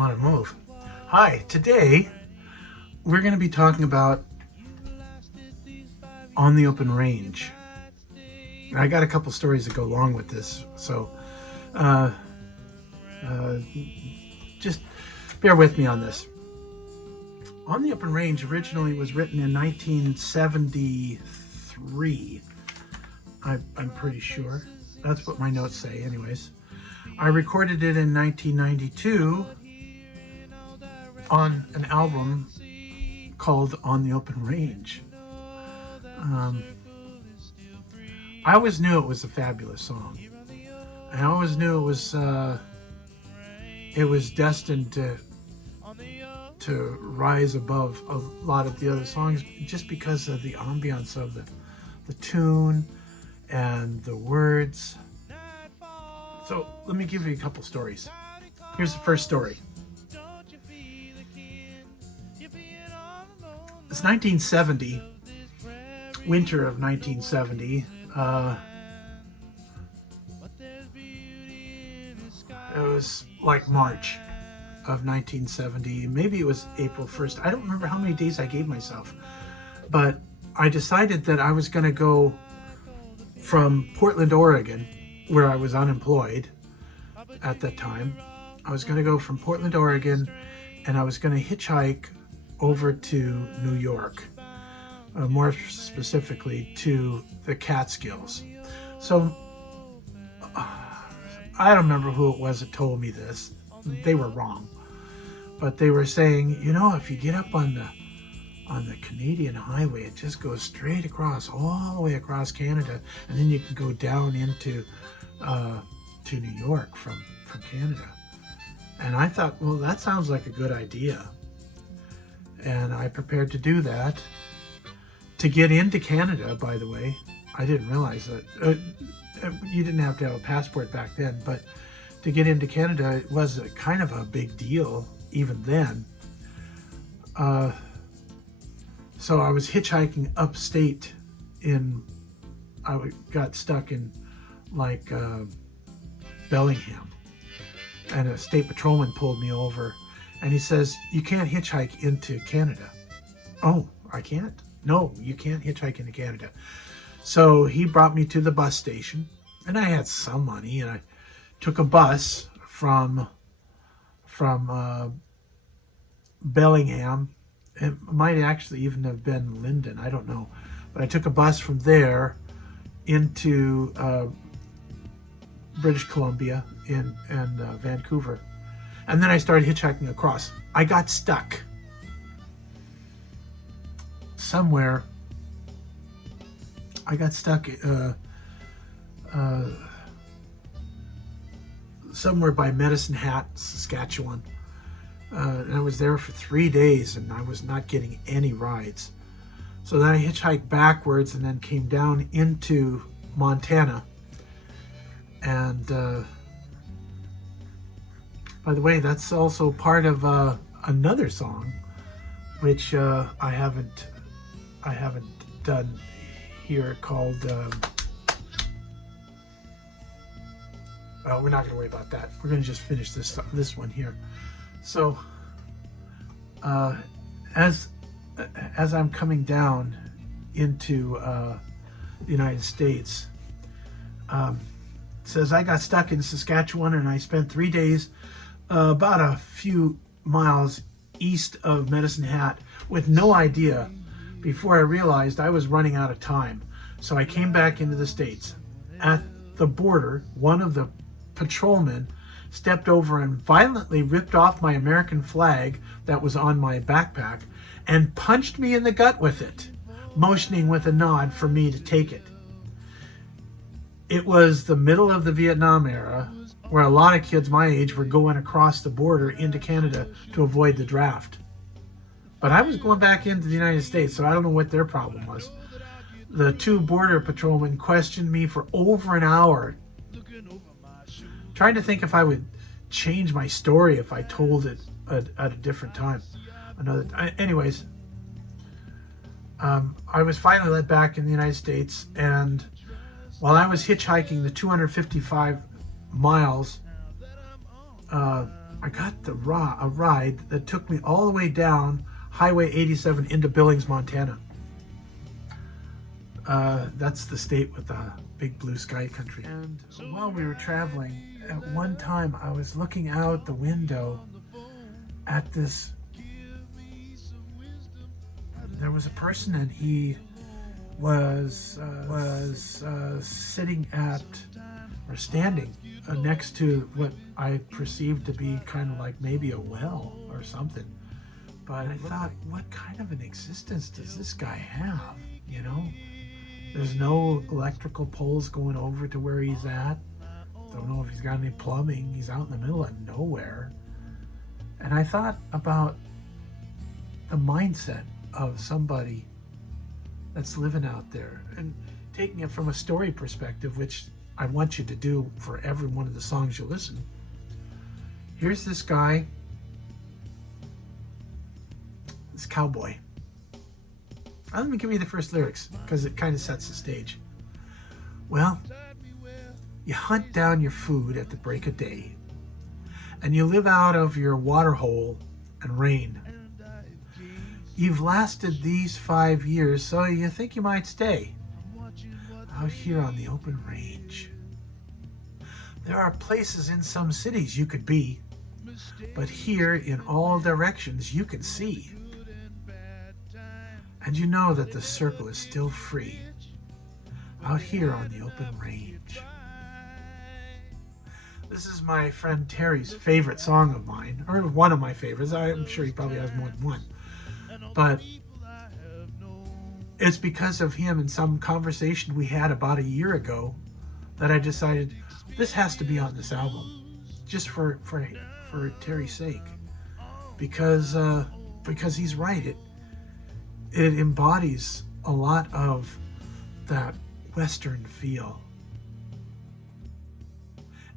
want to move. Hi, today we're going to be talking about On the Open Range. I got a couple stories that go along with this, so just bear with me on this. On the Open Range originally was written in 1973. I'm pretty sure. That's what my notes say anyways. I recorded it in 1992 on an album called On the Open Range. I always knew it was a fabulous song. I always knew it was destined to rise above a lot of the other songs just because of the ambiance of the tune and the words. So let me give you a couple stories. Here's the first story. It's 1970, winter of 1970. It was like March of 1970. Maybe it was April 1st. I don't remember how many days I gave myself, but I decided that I was going to go from Portland, Oregon, where I was unemployed at that time. I was going to go from Portland, Oregon, and I was going to hitchhike over to New York, more specifically to the Catskills. So I don't remember who it was that told me this. They were wrong, but they were saying, if you get up on the Canadian highway, it just goes straight across, all the way across Canada, and then you can go down into to New York from Canada. And I thought, well, that sounds like a good idea. And I prepared to do that. To get into Canada, by the way, I didn't realize that you didn't have to have a passport back then, but to get into Canada, it was kind of a big deal even then. So I was hitchhiking upstate I got stuck in Bellingham, and a state patrolman pulled me over, and he says, "You can't hitchhike into Canada." Oh, I can't? No, you can't hitchhike into Canada. So he brought me to the bus station, and I had some money, and I took a bus from Bellingham. It might actually even have been Linden, I don't know. But I took a bus from there into British Columbia and Vancouver. And then I started hitchhiking across. I got stuck somewhere. I got stuck somewhere by Medicine Hat, Saskatchewan. And I was there for 3 days, and I was not getting any rides. So then I hitchhiked backwards and then came down into Montana. And by the way, that's also part of another song, which I haven't done here, called. Well, we're not going to worry about that. We're going to just finish this one here. So, as I'm coming down into the United States, it says I got stuck in Saskatchewan, and I spent 3 days about a few miles east of Medicine Hat with no idea before I realized I was running out of time. So I came back into the States. At the border, one of the patrolmen stepped over and violently ripped off my American flag that was on my backpack and punched me in the gut with it, motioning with a nod for me to take it. It was the middle of the Vietnam era, where a lot of kids my age were going across the border into Canada to avoid the draft. But I was going back into the United States, so I don't know what their problem was. The two border patrolmen questioned me for over an hour, trying to think if I would change my story if I told it at a different time. Anyways, I was finally let back in the United States, and while I was hitchhiking the 255 miles I got a ride that took me all the way down Highway 87 into Billings, Montana. That's the state with the big blue sky country. And while we were traveling, at one time I was looking out the window at this. There was a person, and he was sitting at, or standing next to what I perceived to be kind of like maybe a well or something. But I thought, what kind of an existence does this guy have? You know, there's no electrical poles going over to where he's at. Don't know if he's got any plumbing. He's out in the middle of nowhere. And I thought about the mindset of somebody that's living out there, and taking it from a story perspective, which I want you to do for every one of the songs you listen. Here's this guy, this cowboy. Let me give you the first lyrics, because it kind of sets the stage. Well, you hunt down your food at the break of day, and you live out of your water hole and rain. You've lasted these 5 years, so you think you might stay out here on the open range. There are places in some cities you could be, but here in all directions you can see. And you know that the circle is still free out here on the open range. This is my friend Terry's favorite song of mine, or one of my favorites. I'm sure he probably has more than one. But it's because of him and some conversation we had about a year ago that I decided this has to be on this album, just for Terry's sake, because he's right. It embodies a lot of that Western feel.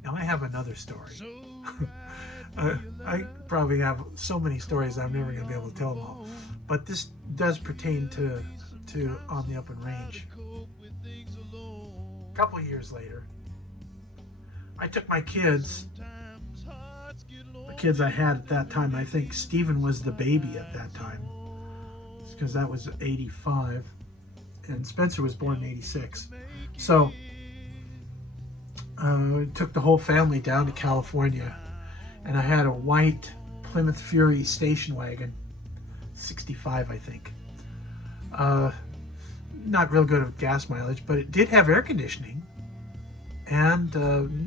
Now I have another story. I probably have so many stories I'm never going to be able to tell them all. But this does pertain to On the Open Range. A couple of years later, I took my kids, the kids I had at that time. I think Stephen was the baby at that time, because that was 85, and Spencer was born in 86. So we took the whole family down to California, and I had a white Plymouth Fury station wagon, 65 I think. Not real good at gas mileage, but it did have air conditioning, and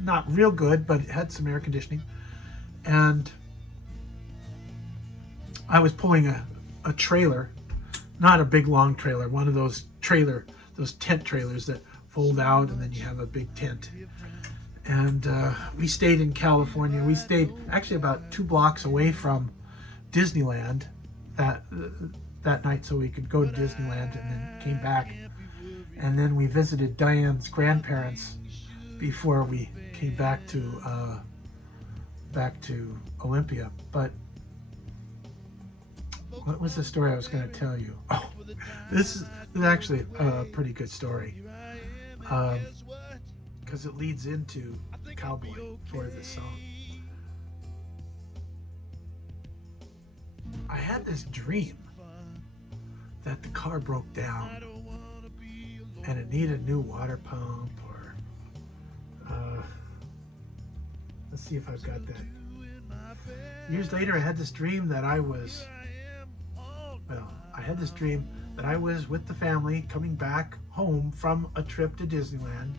not real good, but it had some air conditioning. And I was pulling a trailer, not a big long trailer, one of those tent trailers that fold out and then you have a big tent. And we stayed in California. We stayed actually about 2 blocks away from Disneyland that night, so we could go to Disneyland, and then came back. And then we visited Diane's grandparents before we came back to Olympia. But what was the story I was going to tell you? Oh, this is actually a pretty good story, because it leads into Cowboy for this song. I had this dream that the car broke down and it needed a new water pump, or let's see if I've got that. Years later, I had this dream that I was with the family coming back home from a trip to Disneyland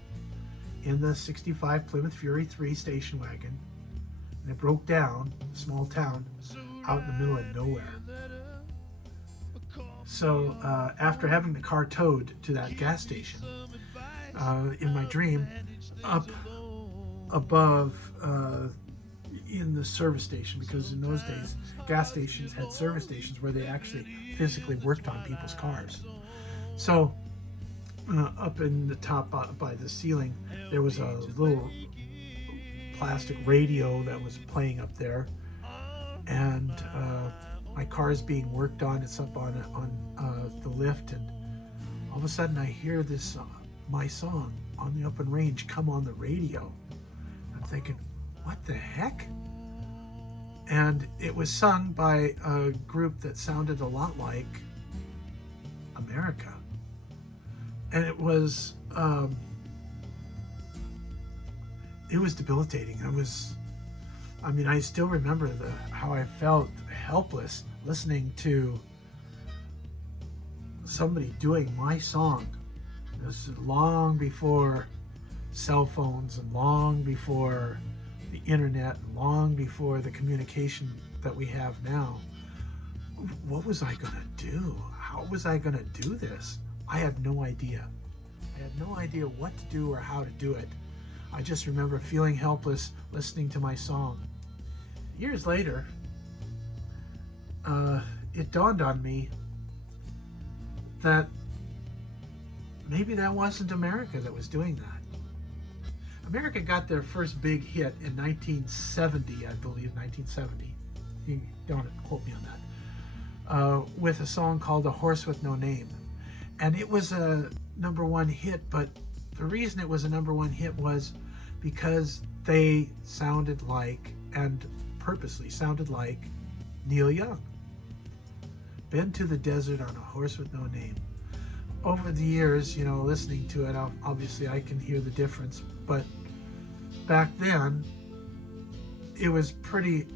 in the 65 Plymouth Fury 3 station wagon, and it broke down, small town, out in the middle of nowhere. So after having the car towed to that gas station, in my dream, up above in the service station, because in those days gas stations had service stations where they actually physically worked on people's cars. So up in the top by the ceiling, there was a little plastic radio that was playing up there, and my car is being worked on. It's up on the lift, and all of a sudden I hear this my song, On the Open Range, come on the radio. I'm thinking, what the heck? And it was sung by a group that sounded a lot like America. And it was debilitating. I still remember how I felt helpless listening to somebody doing my song. This is long before cell phones and long before the internet, and long before the communication that we have now. What was I gonna do? How was I gonna do this? I had no idea. I had no idea what to do or how to do it. I just remember feeling helpless listening to my song. Years later, it dawned on me that maybe that wasn't America that was doing that. America got their first big hit in 1970, I believe, 1970. You don't quote me on that. With a song called A Horse with No Name. And it was a number one hit, but the reason it was a number one hit was because they sounded like, and purposely sounded like, Neil Young. Been to the desert on a horse with no name. Over the years, listening to it, obviously I can hear the difference, but back then, it was pretty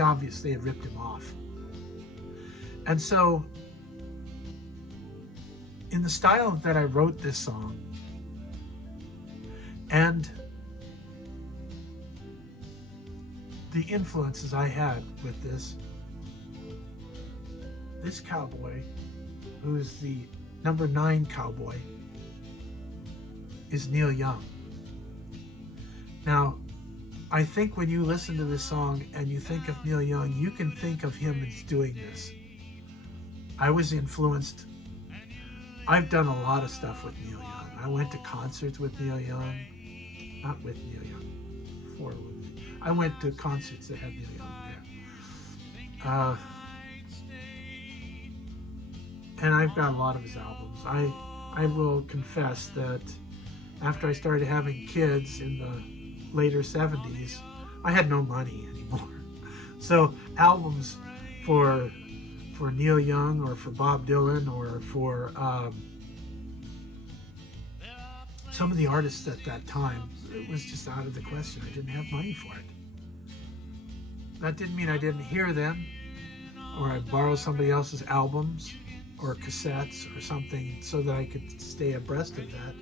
obvious they had ripped him off. And so, in the style that I wrote this song, and the influences I had with this cowboy, who's the number 9 cowboy, is Neil Young. Now, I think when you listen to this song and you think of Neil Young, you can think of him as doing this. I was influenced. I've done a lot of stuff with Neil Young. I went to concerts with Neil Young. Not with Neil Young. I went to concerts that had Neil Young there. And I've got a lot of his albums. I will confess that after I started having kids in the later 70s, I had no money anymore. So albums for Neil Young or for Bob Dylan or for some of the artists at that time, it was just out of the question. I didn't have money for it. That didn't mean I didn't hear them, or I'd borrow somebody else's albums or cassettes or something so that I could stay abreast of that.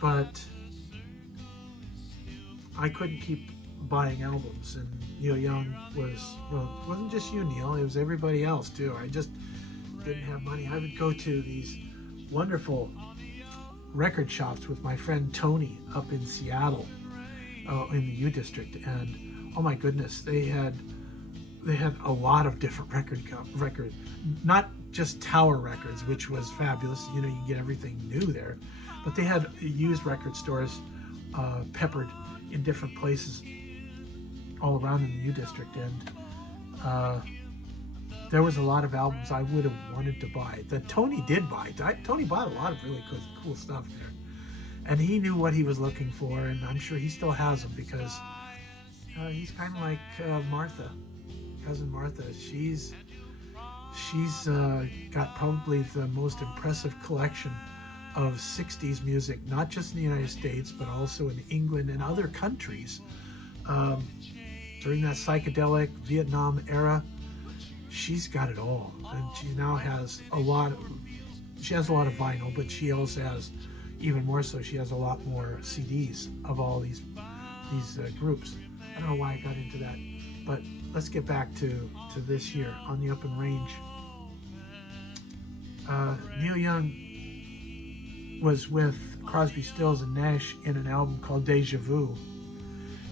But I couldn't keep buying albums, and Neil Young it wasn't just you, Neil, it was everybody else too. I just didn't have money. I would go to these wonderful record shops with my friend Tony up in Seattle, in the U District, and oh my goodness, they had a lot of different record, not just Tower Records, which was fabulous. You get everything new there, but they had used record stores peppered in different places all around in the U District, and there was a lot of albums I would have wanted to buy that Tony did buy. Tony bought a lot of really cool stuff there, and he knew what he was looking for, and I'm sure he still has them because he's kind of like cousin Martha. She's got probably the most impressive collection of 60s music, not just in the United States, but also in England and other countries. During that psychedelic Vietnam era, she's got it all. And she now has a lot of vinyl, but she also has, even more so, she has a lot more CDs of all these groups. I don't know why I got into that, but let's get back to this year on the Open Range. Neil Young was with Crosby, Stills, and Nash in an album called Deja Vu,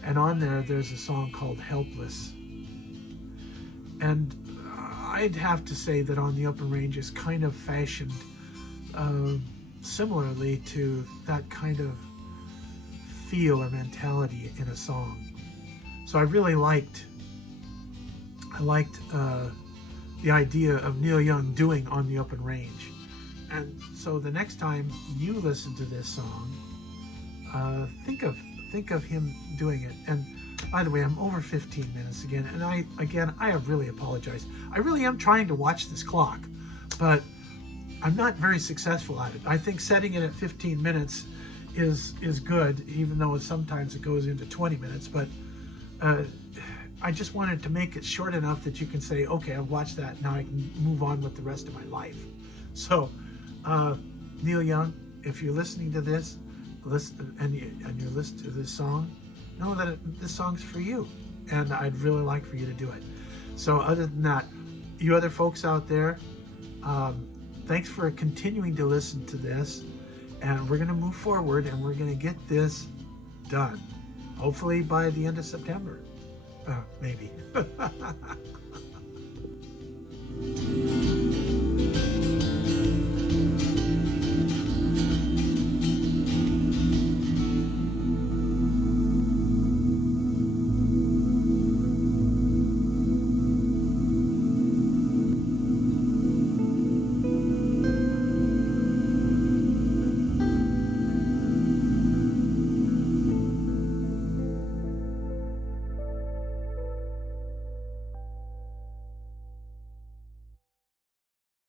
and on there's a song called Helpless. And I'd have to say that On the Open Range is kind of fashioned similarly to that kind of feel or mentality in a song. So I really liked the idea of Neil Young doing On the Open Range. And so the next time you listen to this song, think of think of him doing it. And by the way, I'm over 15 minutes again, and I really apologize. I really am trying to watch this clock, but I'm not very successful at it. I think setting it at 15 minutes is good, even though sometimes it goes into 20 minutes. But I just wanted to make it short enough that you can say, okay, I've watched that. Now I can move on with the rest of my life. So, Neil Young, if you're listening to this, and you're listening to this song, know that this song's for you, and I'd really like for you to do it. So other than that, you other folks out there, thanks for continuing to listen to this, and we're going to move forward, and we're going to get this done, hopefully by the end of September, maybe.